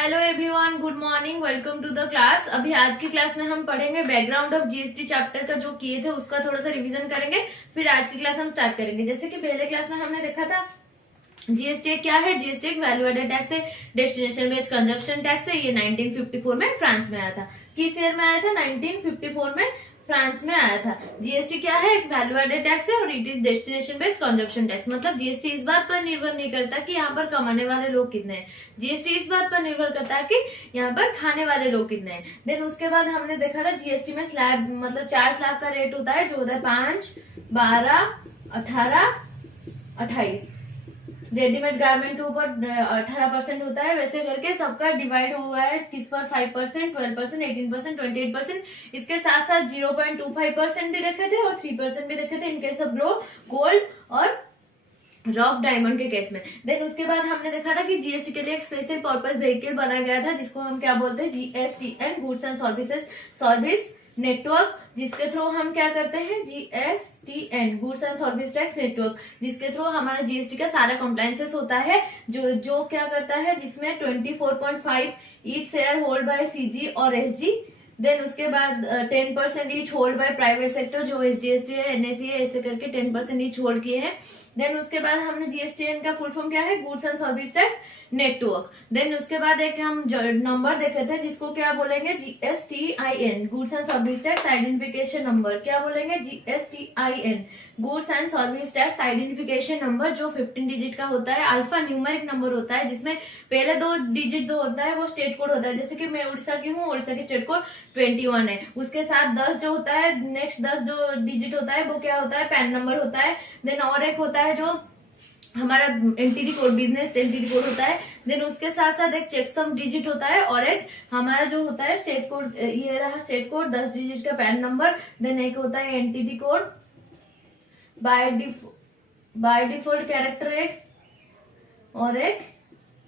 Hello everyone, good morning, welcome to the class. अभी आज की क्लास में हम पढ़ेंगे बैकग्राउंड ऑफ जीएसटी चैप्टर का जो किए थे उसका थोड़ा सा रिवीजन करेंगे। फिर आज की क्लास हम स्टार्ट करेंगे। जैसे कि पहले क्लास में हमने देखा था जीएसटी क्या है। जीएसटी एक वैल्यू एडेड टैक्स है, डेस्टिनेशन बेस्ड कंजप्शन टैक्स है। ये 1954 में फ्रांस में आया था। किस ईयर में आया था? 1954 में फ्रांस में आया था। जीएसटी क्या है? एक वैल्यू एडेड टैक्स है और it is destination based consumption tax. मतलब जीएसटी इस बात पर निर्भर नहीं करता कि यहाँ पर कमाने वाले लोग कितने हैं। जीएसटी इस बात पर निर्भर करता है कि यहाँ पर खाने वाले लोग कितने हैं। देन उसके बाद हमने देखा था जीएसटी में स्लैब मतलब 4 स्लैब का रेट होता है, जो होता है 5, 12, 18, 28। रेडीमेड गारमेंट के ऊपर 18% होता है। वैसे करके सबका डिवाइड हुआ है किस पर? 5%, 12%, 18%, 28%। इसके साथ साथ 0.25% भी देखे थे और 3% भी देखे थे इन केस ऑफ गोल्ड और रफ डायमंड के केस में। देन उसके बाद हमने देखा था कि जीएसटी के लिए एक स्पेशल पर्पस व्हीकल बनाया गया था, जिसको हम क्या बोलते हैं? GSTN, goods and service network, जिसके थ्रू हम क्या करते हैं? GSTN, goods and service tax network, जिसके थ्रू हमारा जीएसटी का सारा कंप्लायंसेस होता है। जो क्या करता है, जिसमें 24.5 each share hold by CG और एसजी। देन उसके बाद 10% each hold by private sector, जो एसडीएचजी है, एनएससी है, ऐसे करके 10% ईच होल्ड किए हैं। देन उसके बाद हमने जीएसटीएन का फुल फॉर्म क्या है? Goods and service tax network. Then उसके बाद एक हम नंबर देखे थे जिसको क्या बोलेंगे? GSTIN, goods and service tax identification number. क्या बोलेंगे? GSTIN, goods and service tax identification number, जो 15 डिजिट का होता है। अल्फा न्यूमेरिक नंबर होता है, जिसमें पहले 2 डिजिट जो होता है वो स्टेट कोड होता है। जैसे कि मैं उड़ीसा की हूँ, उड़ीसा की स्टेट कोड 21 है। उसके साथ 10 जो होता है, नेक्स्ट 10 जो डिजिट होता है वो क्या होता है? पैन नंबर होता है। देन और एक होता है जो हमारा NTD code, business NTD code होता है। देन उसके साथ साथ एक चेकसम डिजिट होता है और एक हमारा जो होता है स्टेट कोड, ये रहा स्टेट कोड 10 डिजिट का पैन नंबर। देन एक होता है NTD code by default character एक, और एक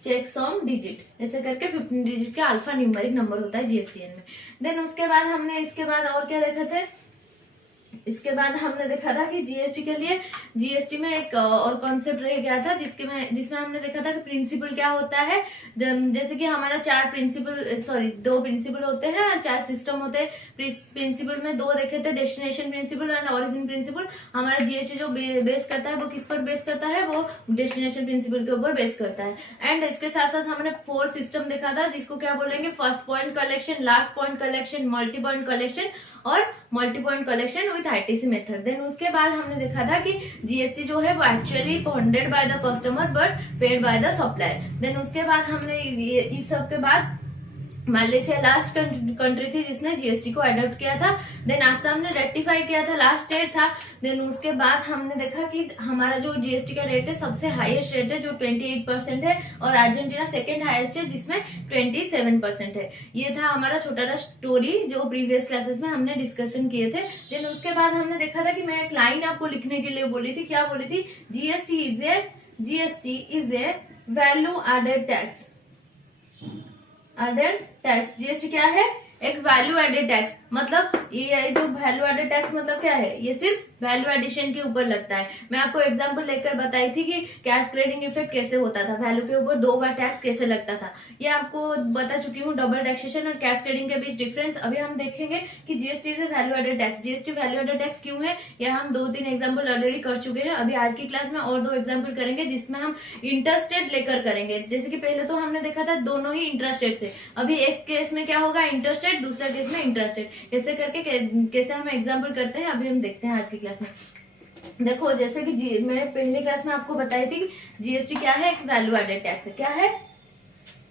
चेकसम डिजिट, ऐसे करके 15 डिजिट का अल्फा न्यूमेरिक नंबर होता है जीएसटीएन में। देन उसके बाद हमने इसके बाद और क्या देखा थे? इसके बाद हमने देखा था कि जीएसटी के लिए जीएसटी में एक और कॉन्सेप्ट रह गया था, जिसमें हमने देखा था कि प्रिंसिपल क्या होता है। जैसे कि हमारा 2 प्रिंसिपल होते हैं और 4 सिस्टम होते हैं। प्रिंसिपल में 2 देखे थे, destination principle and origin principle. हमारा जीएसटी जो बेस करता है वो किस पर बेस करता है? वो डेस्टिनेशन प्रिंसिपल के ऊपर बेस करता है। एंड इसके साथ साथ हमने 4 सिस्टम देखा था, जिसको क्या बोलेंगे? First point collection, last point collection, multi point collection और multi point collection with ITC method. Then उसके बाद हमने देखा था कि जीएसटी जो है वो actually funded by the customer but paid by the supplier. Then उसके बाद हमने इस सब के बाद मलेशिया लास्ट कंट्री थी जिसने जीएसटी को अडॉप्ट किया था। देन आसाम ने रेक्टिफाई किया था, लास्ट स्टेट था। देन उसके बाद हमने देखा कि हमारा जो जीएसटी का रेट है सबसे हाईएस्ट रेट है, जो 28% है, और अर्जेंटीना सेकंड हाईएस्ट है जिसमें 27% है। ये था हमारा छोटा सा स्टोरी जो प्रीवियस क्लासेस में हमने डिस्कशन किए थे। देन उसके बाद हमने देखा था कि मैं एक लाइन आपको लिखने के लिए बोली थी। क्या बोली थी? GST is a value added tax. Added tax, GST क्या है? एक वैल्यू एडेड टैक्स। मतलब ये जो वैल्यू एडेड टैक्स मतलब क्या है? ये सिर्फ वैल्यू एडिशन के ऊपर लगता है। मैं आपको एग्जांपल लेकर बताई थी कि कैस्केडिंग इफेक्ट कैसे होता था, वैल्यू के ऊपर 2 बार टैक्स कैसे लगता था। ये आपको बता चुकी हूँ, डबल टैक्सेशन और कैस्केडिंग के बीच डिफरेंस। अभी हम देखेंगे कि GST is value added tax. GST value added tax क्यों है, यह हम 2-3 एग्जाम्पल ऑलरेडी कर चुके हैं। अभी आज की क्लास में और 2 एग्जाम्पल करेंगे, जिसमें हम इंटरस्टेट लेकर करेंगे। जैसे कि पहले तो हमने देखा था दोनों ही इंटरस्टेट थे। अभी एक केस में क्या होगा? इंटरस्टेट, दूसरा केस में इंटरस्टेट। ऐसे करके कैसे हम एग्जाम्पल करते हैं अभी हम देखते हैं आज की क्लास में। देखो, जैसे कि मैं पहले क्लास में आपको बताई थी जीएसटी क्या है? एक वैल्यू एडेड टैक्स है। क्या है?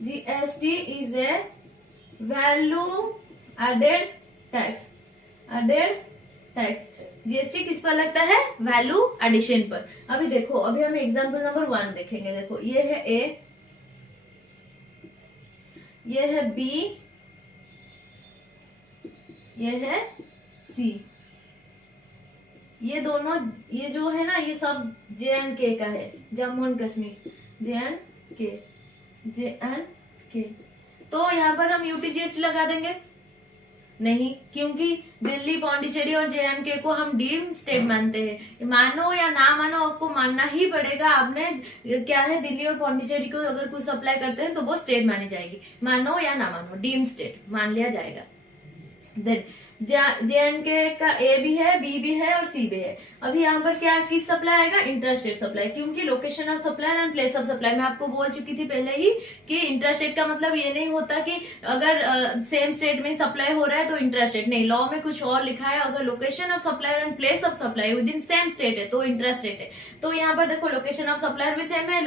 GST is a value added tax. GST किस पर लगता है? वैल्यू एडिशन पर। अभी देखो, अभी हम एग्जाम्पल नंबर 1 देखेंगे। देखो, ये है ए, ये है बी, ये है सी। ये दोनों, ये जो है ना, ये सब JNK का है, जम्मू एंड कश्मीर। JNK। तो यहाँ पर हम यूटीजीएसटी लगा देंगे। नहीं, क्योंकि दिल्ली, पौंडीचेरी और JNK को हम डीम्ड स्टेट मानते हैं। मानो या ना मानो, आपको मानना ही पड़ेगा। आपने क्या है, दिल्ली और पौंडीचेरी को अगर कुछ सप्लाई करते हैं तो वो स्टेट मानी जाएगी, मानो या ना मानो, डीम्ड स्टेट मान लिया जाएगा। देन JNK का A भी है, B भी है और C भी है। अभी यहाँ पर क्या किस सप्लाई आएगा, इंट्रास्टेट सप्लाई, क्योंकि location of supply and place of supply मैं आपको बोल चुकी थी पहले ही कि इंट्रास्टेट का मतलब ये नहीं होता कि अगर सेम स्टेट में सप्लाई हो रहा है तो इंट्रास्टेट, नहीं, लॉ में कुछ और लिखा है। अगर location of supply and place of supply with in same state है तो इंट्रास्टेट है। तो यहाँ पर देखो लोकेशन ऑफ सप्लाई भी सेम है,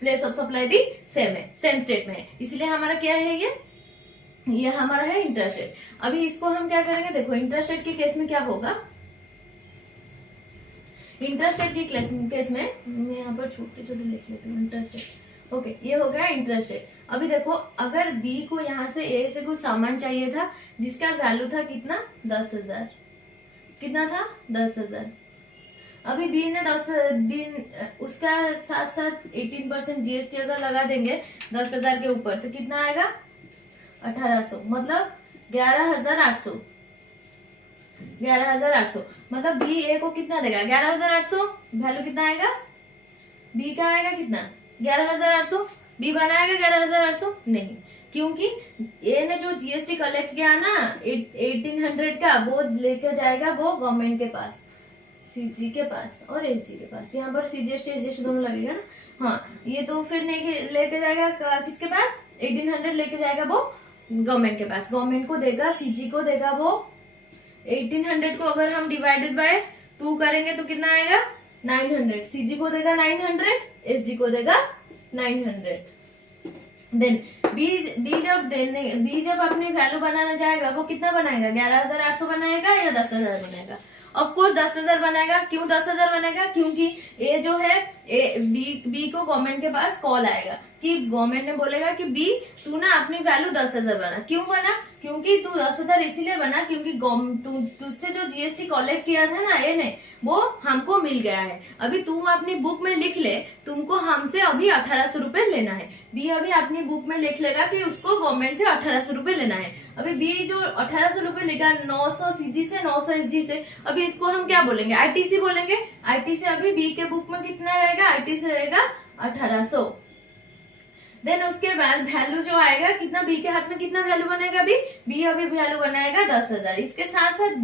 प्लेस ऑफ सप्लाई भी सेम है, सेम स्टेट में है, इसलिए हमारा क्या है, ये हमारा है इंट्रास्टेट। अभी इसको हम क्या करेंगे, देखो इंट्रास्टेट के केस में क्या होगा, इंट्रास्टेट के केस में मैं यहाँ पर छोटे छोटे लिख लेती हूँ इंट्रास्टेट। ओके, ये हो गया इंट्रास्टेट। अभी देखो अगर बी को यहाँ से ए से कुछ सामान चाहिए था जिसका वैल्यू था कितना, 10,000, कितना था 10,000। अभी बी ने उसका साथ साथ 18% GST अगर लगा देंगे 10,000 के ऊपर तो कितना आएगा, 1800, मतलब 11,800। 11,800 मतलब बी ए को कितना देगा, 11,800। वैल्यू कितना आएगा, बी का आएगा कितना, 11,800। बी बनाएगा 11,800 नहीं, क्योंकि ए ने जो GST कलेक्ट किया ना 1800 का, वो लेकर जाएगा वो गवर्नमेंट के पास, CG के पास और SG के पास। यहाँ पर CGST SGST दोनों लगेगा ना, हाँ, ये तो फिर नहीं लेके जाएगा किसके पास, 1800 लेके जाएगा वो गवर्नमेंट के पास, गवर्नमेंट को देगा, CG को देगा वो 1800 को अगर हम डिवाइडेड बाय 2 करेंगे तो कितना आएगा, 900। CG को देगा 900, SG को देगा 900। देन बी जब अपनी वैल्यू बनाना जाएगा वो कितना बनाएगा, 11,800 बनाएगा या 10,000 बनाएगा। ऑफ कोर्स 10,000 बनाएगा। क्यों 10,000 बनाएगा, क्योंकि ए जो है बी को गवर्नमेंट के पास कॉल आएगा कि गवर्नमेंट ने बोलेगा कि बी तू ना अपनी वैल्यू 10,000 बना। क्यों बना, क्योंकि तू 10,000 इसीलिए बना क्योंकि तुझसे जो GST कलेक्ट किया था ना ए ने, वो हमको मिल गया है। अभी तू अपनी बुक में लिख ले, तुमको हमसे अभी 1,800 रुपए लेना है। बी अभी अपनी बुक में लिख लेगा कि उसको गवर्नमेंट से 1,800 रुपए लेना है। अभी बी जो 1,800 रुपए लेगा 900 CG से 900 SG से, अभी इसको हम क्या बोलेंगे, ITC बोलेंगे। ITC अभी बी के बुक में कितना रहेगा, ITC रहेगा 1,800। देन उसके बाद वैल्यू जो आएगा कितना, बी के हाथ में कितना वैल्यू बनेगा, बी अभी वैल्यू बनाएगा 10,000। इसके साथ साथ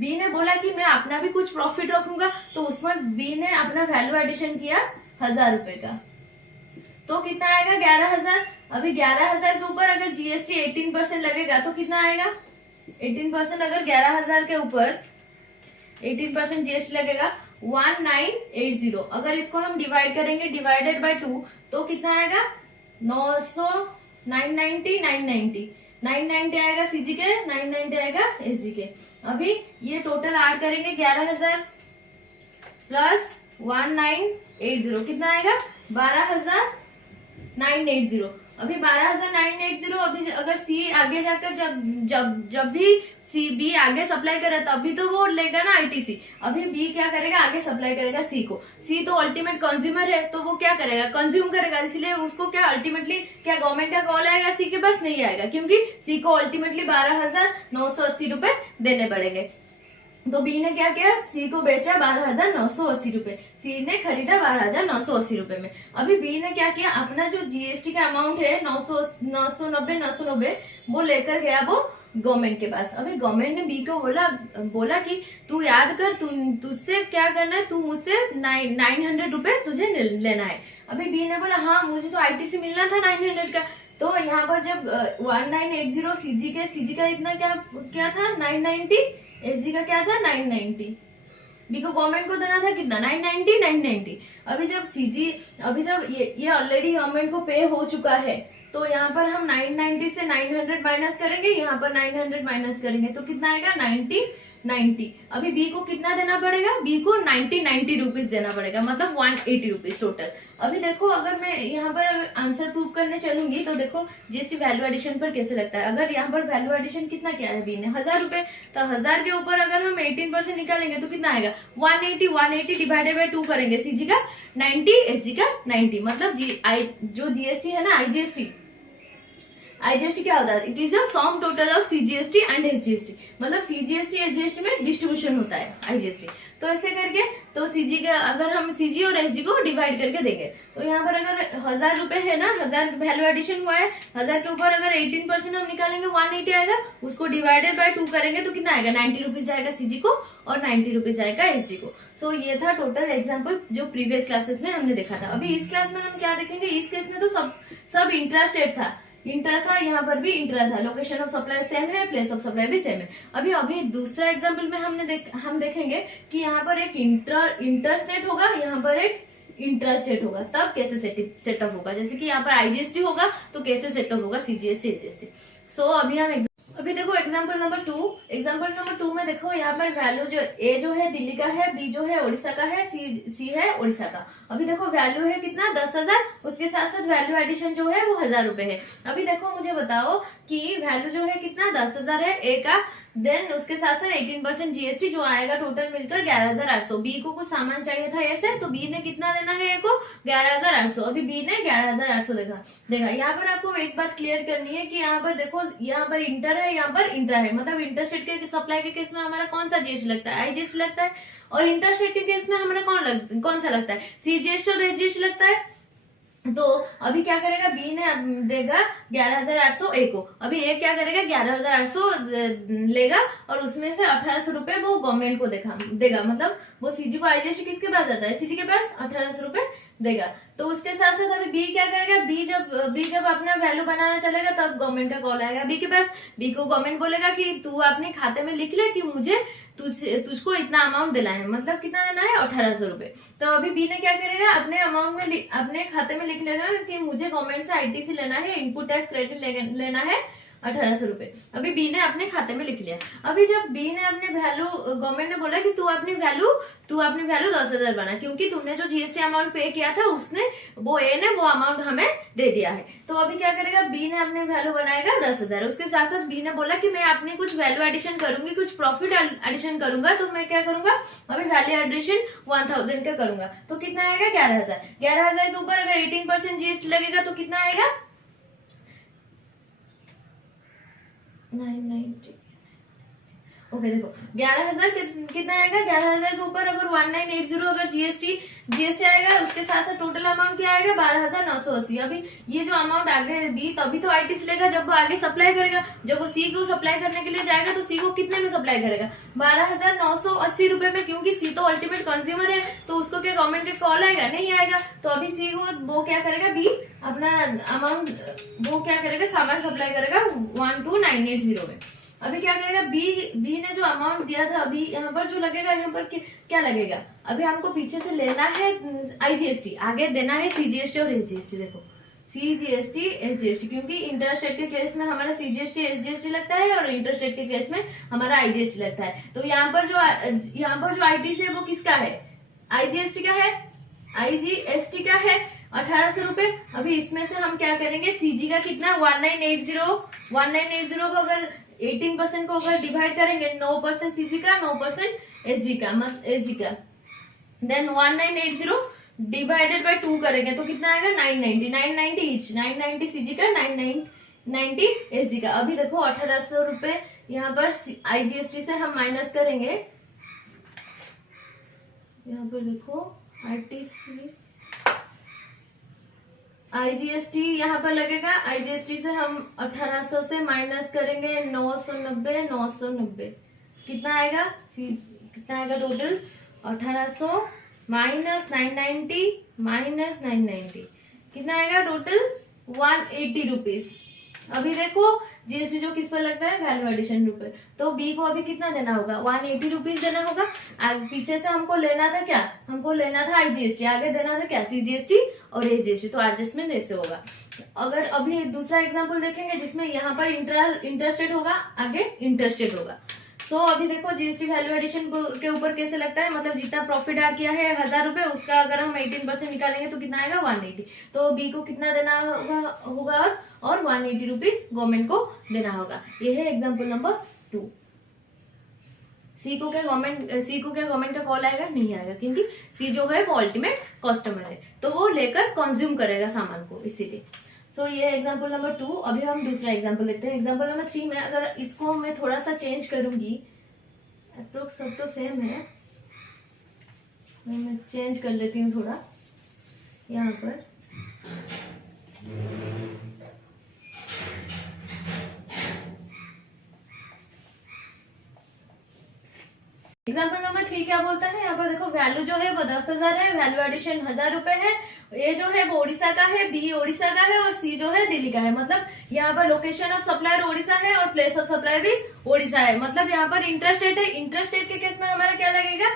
बी ने बोला कि मैं अपना भी कुछ प्रॉफिट रखूंगा, तो उसमें बी ने अपना वैल्यू एडिशन किया 1,000 रुपए का, तो कितना आएगा 11,000। अभी 11,000 के ऊपर अगर GST 18% लगेगा तो कितना आएगा, 18% अगर 11,000 के ऊपर 18% GST लगेगा 1980। अगर इसको हम डिवाइड करेंगे डिवाइडेड बाय 2 तो कितना आएगा 900, 990 आएगा CG के, 990 आएगा SG के। अभी ये टोटल ऐड करेंगे 11,000 प्लस 1980 कितना आएगा 12,980। अभी 12,980 अभी अगर सी आगे जाकर जब भी बी आगे सप्लाई करे तभी तो वो लेगा ना ITC। अभी बी क्या करेगा, आगे सप्लाई करेगा सी को। सी तो अल्टीमेट कंज्यूमर है तो वो क्या करेगा, कंज्यूम करेगा, इसलिए उसको क्या अल्टीमेटली क्या गवर्नमेंट का कॉल आएगा, सी के पास नहीं आएगा, क्योंकि सी को अल्टीमेटली 12,980 रुपए देने पड़ेंगे। तो बी ने क्या किया, सी को बेचा 12,980 रुपए, सी ने खरीदा 12,980 रुपए में। अभी बी ने क्या किया, अपना जो GST का अमाउंट है 990 वो लेकर गया वो गवर्नमेंट के पास। अभी गवर्नमेंट ने बी को बोला कि तू याद कर, तुझसे क्या करना है, तू मुझसे 900 रुपए तुझे लेना है। अभी बी ने बोला हाँ मुझे तो ITC मिलना था 900 का। तो यहाँ पर जब 1980 CG का इतना क्या था 990, SG का क्या था 990, बी को गवर्नमेंट को देना था कितना 990। अभी जब ये ऑलरेडी गवर्नमेंट को पे हो चुका है तो यहाँ पर हम 990 से 900 माइनस करेंगे, यहाँ पर 900 माइनस करेंगे तो कितना आएगा 90। अभी बी को कितना देना पड़ेगा, बी को 90 रुपीज देना पड़ेगा, मतलब 180 रुपीज टोटल। अभी देखो अगर मैं यहाँ पर आंसर प्रूव करने चलूंगी तो देखो GST वैल्यू एडिशन पर कैसे लगता है। अगर यहाँ पर वैल्यू एडिशन कितना क्या है, बी ने 1,000 रुपए, तो 1,000 के ऊपर अगर हम 18% निकालेंगे तो कितना आएगा 180 डिवाइडेड बाय 2 करेंगे, CG का 90 SG का 90, मतलब जो GST है ना IGST आईजीएसटी क्या होता है? It is the sum total of CGST and SGST, मतलब सीजीएसटी एसजीएसटी में डिस्ट्रीब्यूशन होता है आईजीएसटी। तो ऐसे करके तो सीजी का अगर हम सीजी और एसजी को डिवाइड करके देंगे तो यहाँ पर अगर 1000 रुपए है ना, 1000 वैल्यू एडिशन हुआ है, 1000 के ऊपर अगर 18% हम निकालेंगे 180 आएगा, उसको डिवाइडेड बाय 2 करेंगे तो कितना आएगा? 90 रुपीज जाएगा सीजी को और 90 रुपीज जाएगा एसजी को। सो ये था टोटल एग्जाम्पल जो प्रीवियस क्लासेस में हमने देखा था। अभी इस क्लास में हम क्या देखेंगे? इस केस में तो सब इंट्रास्टेट था, इंट्रा था, यहाँ पर भी इंट्रा था, लोकेशन ऑफ सप्लाई सेम है, प्लेस ऑफ सप्लाई भी सेम है। अभी दूसरा एग्जांपल में हम देखेंगे कि यहाँ पर एक इंटरस्टेट होगा, यहाँ पर एक इंट्रास्टेट होगा, तब कैसे सेटअप होगा। जैसे कि यहाँ पर आईजीएसटी होगा तो कैसे सेटअप होगा सीजीएसटी एसजीएसटी। सो अभी देखो एग्जाम्पल नंबर 2। एग्जाम्पल नंबर 2 में देखो यहाँ पर वैल्यू जो ए जो है दिल्ली का है, बी जो है उड़ीसा का है, सी है उड़ीसा का। अभी देखो वैल्यू है कितना? 10,000, उसके साथ साथ वैल्यू एडिशन जो है वो 1000 रुपए है। अभी देखो मुझे बताओ कि वैल्यू जो है कितना? 10,000 है ए का, देन उसके साथ साथ 18% जीएसटी जो आएगा टोटल मिलकर 11,800। बी को कुछ सामान चाहिए था ऐसे, तो बी ने कितना देना है ए को? 11,800। अभी बी ने 11,800 देगा। यहाँ पर आपको एक बात क्लियर करनी है कि यहाँ पर देखो, यहाँ पर इंटर है, यहाँ पर इंट्रा है, मतलब इंटरस्टेट के सप्लाई के केस में हमारा कौन सा जीएसटी लगता है? आईजीएसटी लगता है। और इंटरस्टेट के केस में हमारा कौन सा लगता है? सीजीएसटी और एसजीएसटी लगता है। तो अभी क्या करेगा? बी ने देगा 11,800 ए को। अभी ए क्या करेगा? 11,800 लेगा और उसमें से 1,800 रुपए वो गवर्नमेंट को देगा, मतलब वो सीजी को आईजीएसटी किसके पास जाता है? सीजी के पास 1,800 रुपए देगा। तो उसके साथ साथ अभी बी क्या करेगा? बी जब अपना वैल्यू बनाना चलेगा तब गवर्नमेंट का कॉल आएगा बी के पास। बी को गवर्नमेंट बोलेगा कि तू अपने खाते में लिख ले कि मुझे तुझको इतना अमाउंट देना है, मतलब कितना देना है? 1,800 रुपए। तो अभी बी ने क्या करेगा? अपने अमाउंट में अपने खाते में लिख लेगा कि मुझे गवर्नमेंट से आईटीसी लेना है, इनपुट टैक्स क्रेडिट लेना है 1,800 रुपए। अभी बी ने अपने खाते में लिख लिया। अभी जब बी ने अपने वैल्यू, गवर्नमेंट ने बोला कि तू अपनी वैल्यू 10,000 बना, क्योंकि तुमने जो जीएसटी अमाउंट पे किया था उसने वो ए ने वो अमाउंट हमें दे दिया है। तो अभी क्या करेगा? बी ने अपने वैल्यू बनाएगा 10,000। उसके साथ साथ बी ने बोला कि मैं अपनी कुछ वैल्यू एडिशन करूंगी, कुछ प्रॉफिट एडिशन करूंगा, तो मैं क्या करूंगा? अभी वैल्यू एडिशन 1000 का करूंगा। तो कितना आएगा? 11,000। 11,000 के ऊपर अगर 18% जीएसटी लगेगा तो कितना आएगा? 990। ओके देखो 11,000 कितना आएगा? 11,000 के ऊपर अगर 1980 अगर जीएसटी आएगा, उसके साथ साथ टोटल अमाउंट क्या आएगा? 12,980। अभी ये जो अमाउंट आगे बी तभी तो आईटीसी लेगा जब वो आगे सप्लाई करेगा। जब वो सी को सप्लाई करने के लिए जाएगा तो सी को कितने में सप्लाई करेगा? 12,980 रुपए में, क्योंकि सी तो अल्टीमेट कंज्यूमर है, तो उसको क्या गवर्नमेंट के कॉल आएगा? नहीं आएगा। तो अभी सी को वो क्या करेगा? बी अपना अमाउंट वो क्या करेगा? सामान सप्लाई करेगा 12,980 में। अभी क्या करेगा? बी ने जो अमाउंट दिया था, अभी यहाँ पर जो लगेगा, यहाँ पर क्या लगेगा? अभी हमको पीछे से लेना है आईजीएसटी, आगे देना है सीजीएसटी और एसजीएसटी। देखो सीजीएसटी एसजीएसटी, क्योंकि इंटरस्टेट के केस में हमारा सीजीएसटी एसजीएसटी लगता है और इंटरस्टेट के केस में हमारा आईजीएसटी लगता है। तो यहाँ पर जो आईटीसी है वो किसका है? आईजीएसटी का है, आईजीएसटी का है 1,800 रुपए। अभी इसमें से हम क्या करेंगे? सीजी का कितना? 1980 को अगर 18% को अगर डिवाइड करेंगे, 9% सीजी का, 9% एसजी का, देन 1980 डिवाइडेड बाय 2 करेंगे तो कितना आएगा? 990 ईच, 990 सीजी का, 990 एसजी का। अभी देखो 1,800 रुपए यहाँ पर आईजीएसटी से हम माइनस करेंगे। यहाँ पर देखो आईजीएसटी यहाँ पर लगेगा। आईजीएसटी से हम 1,800 से माइनस करेंगे 990। कितना आएगा? कितना आएगा टोटल? 1,800 माइनस 990 कितना आएगा टोटल? 180 रुपीज। अभी देखो जीएसटी जो किस पर लगता है? वैल्यू एडिशन रुपए। तो बी को अभी कितना देना होगा? 180 रुपीज देना होगा। पीछे से हमको लेना था क्या? हमको लेना था आईजीएसटी, आगे देना था क्या? सीजीएसटी और एसजीएसटी। तो एडजस्टमेंट ऐसे होगा। अगर अभी दूसरा एग्जांपल देखेंगे जिसमें यहाँ पर इंटरस्टेट होगा, आगे इंटरस्टेट होगा। तो अभी देखो जीएसटी वैल्यू एडिशन के ऊपर कैसे लगता है, मतलब जितना प्रॉफिट ऐड किया है 1,000 रुपए, उसका अगर हम 18% निकालेंगे तो कितना आएगा? 180। तो बी को कितना देना होगा और 180 रुपीज गवर्नमेंट को देना होगा। ये है एग्जाम्पल नंबर 2। सी को क्या गवर्नमेंट का कॉल आएगा? नहीं आएगा, क्योंकि सी जो है वो अल्टीमेट कस्टमर है, तो वो लेकर कंज्यूम करेगा सामान को, इसीलिए। सो ये एग्जाम्पल नंबर 2। अभी हम दूसरा एग्जाम्पल देखते हैं। एग्जाम्पल नंबर 3 में अगर इसको मैं थोड़ा सा चेंज करूंगी, अप्रोक्स सब तो सेम है, मैं चेंज कर लेती हूँ थोड़ा यहाँ पर। एग्जाम्पल नंबर 3 क्या बोलता है, यहाँ पर देखो वैल्यू जो है वो 10,000 है, वैल्यू एडिशन 1,000 रुपए है। ए जो है वो उड़ीसा का है, बी उड़ीसा का है और सी जो है दिल्ली का है। मतलब यहाँ पर लोकेशन ऑफ सप्लायर उड़ीसा है और प्लेस ऑफ सप्लाई भी उड़ीसा है। मतलब यहाँ पर इंटरस्टेट है। इंटरस्टेट के केस में हमारा क्या लगेगा,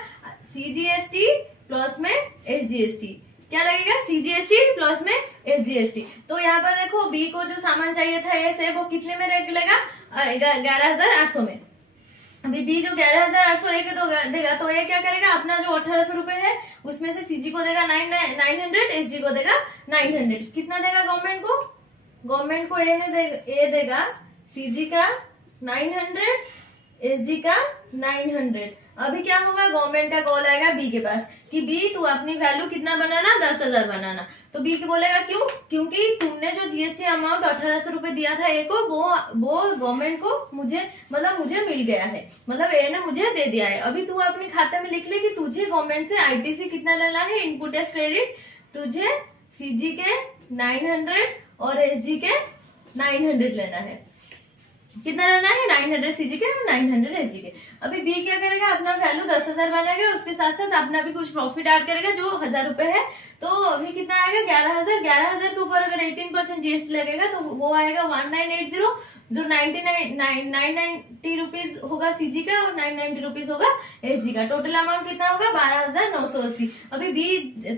CGST प्लस में SGST। क्या लगेगा, CGST प्लस में SGST। तो यहाँ पर देखो बी को जो सामान चाहिए था ए से, वो कितने में लगेगा, 11,800 में। अभी बी जो 11,801 देगा तो ये क्या करेगा, अपना जो 1,800 रुपए है उसमें से सीजी को देगा 900, एसजी को देगा 900। कितना देगा गवर्नमेंट को, गवर्नमेंट को ए देगा सीजी का 900, एसजी का 900। अभी क्या होगा, गवर्नमेंट का कॉल आएगा बी के पास कि बी तू अपनी वैल्यू कितना बनाना, 10,000 बनाना। तो बी के बोलेगा क्यों, क्योंकि तुमने जो जीएसटी अमाउंट 1,800 रुपए दिया था ए को, वो गवर्नमेंट को मुझे मिल गया है, मतलब ए ने मुझे दे दिया है। अभी तू अपने खाते में लिख ले कि तुझे गवर्नमेंट से आईटीसी कितना लेना है, इनपुट एज क्रेडिट। तुझे सीजी के 900 और एसजी के 900 लेना है। कितना लेना है, 900 सीजी के और 900 एसजी के। अभी बी क्या करेगा, अपना वैल्यू 10,000 बनाएगा, उसके साथ साथ अपना भी कुछ प्रॉफिट ऐड करेगा जो 1,000 रुपए है। तो अभी कितना आएगा, 11,000। 11,000 के ऊपर अगर 18% जीएसटी लगेगा तो वो आएगा 1980, जो 990 रुपीज होगा सीजी का और 990 रुपीज होगा एसजी का। टोटल अमाउंट कितना होगा, 12,980। अभी बी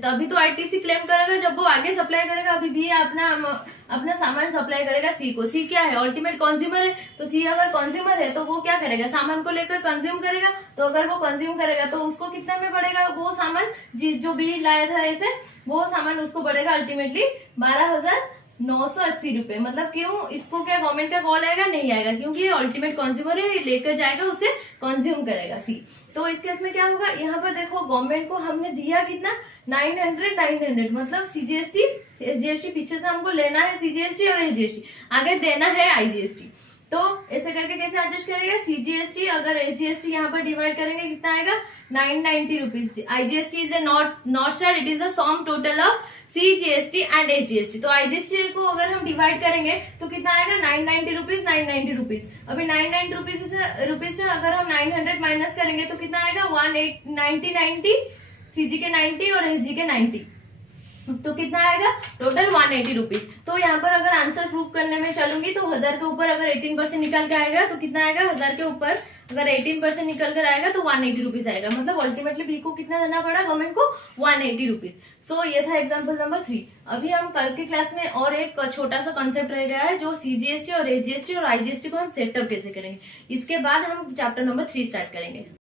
तभी तो आईटीसी क्लेम करेगा जब वो आगे सप्लाई करेगा। अभी बी अपना सामान सप्लाई करेगा सी को। सी क्या है, अल्टीमेट कंज्यूमर है। तो सी अगर कंज्यूमर है तो वो क्या करेगा, सामान को लेकर कंज्यूम करेगा। तो अगर वो कंज्यूम करेगा तो उसको कितना में पड़ेगा, वो सामान जो बी लाया था ऐसे, वो सामान उसको पड़ेगा अल्टीमेटली 12,980 रुपए। मतलब क्यों, इसको क्या गवर्नमेंट का कॉल आएगा, नहीं आएगा, क्योंकि अल्टीमेट कंज्यूमर है, लेकर जाएगा, उसे कंज्यूम करेगा सी। तो इस केस में क्या होगा, यहाँ पर देखो गवर्नमेंट को हमने दिया कितना, 900, मतलब सीजीएसटी एसजीएसटी, पीछे से हमको लेना है सीजीएसटी और एसजीएसटी, आगे देना है आईजीएसटी। तो ऐसे करके कैसे एडजस्ट करेगा, सीजीएसटी अगर एसजीएसटी यहाँ पर डिवाइड करेंगे कितना आएगा, 990 rupees. IGST is a not share, it is the sum total of CGST and SGST। तो IGST को अगर हम डिवाइड करेंगे तो कितना आएगा, 990 रुपीज, 990 रुपीज। अभी 990 रुपीज से अगर हम 900 माइनस करेंगे तो कितना आएगा, 90 सीजी के 90 और एसजी के 90, तो कितना आएगा टोटल 180 रुपीज। तो यहाँ पर अगर आंसर प्रूव करने में चलूंगी तो 1,000 के ऊपर अगर 18% निकल के आएगा तो कितना आएगा, 1,000 के ऊपर अगर 18% निकल कर आएगा तो 180 रुपीज आएगा। मतलब अल्टीमेटली बी को कितना देना पड़ा गवर्नमेंट को, 180 रुपीज। सो ये था एग्जाम्पल नंबर 3। अभी हम कल के क्लास में और एक छोटा सा कॉन्सेप्ट रह गया है, जो सीजीएसटी और एसजीएसटी और आईजीएसटी को हम सेटअप कैसे करेंगे। इसके बाद हम चैप्टर नंबर 3 स्टार्ट करेंगे।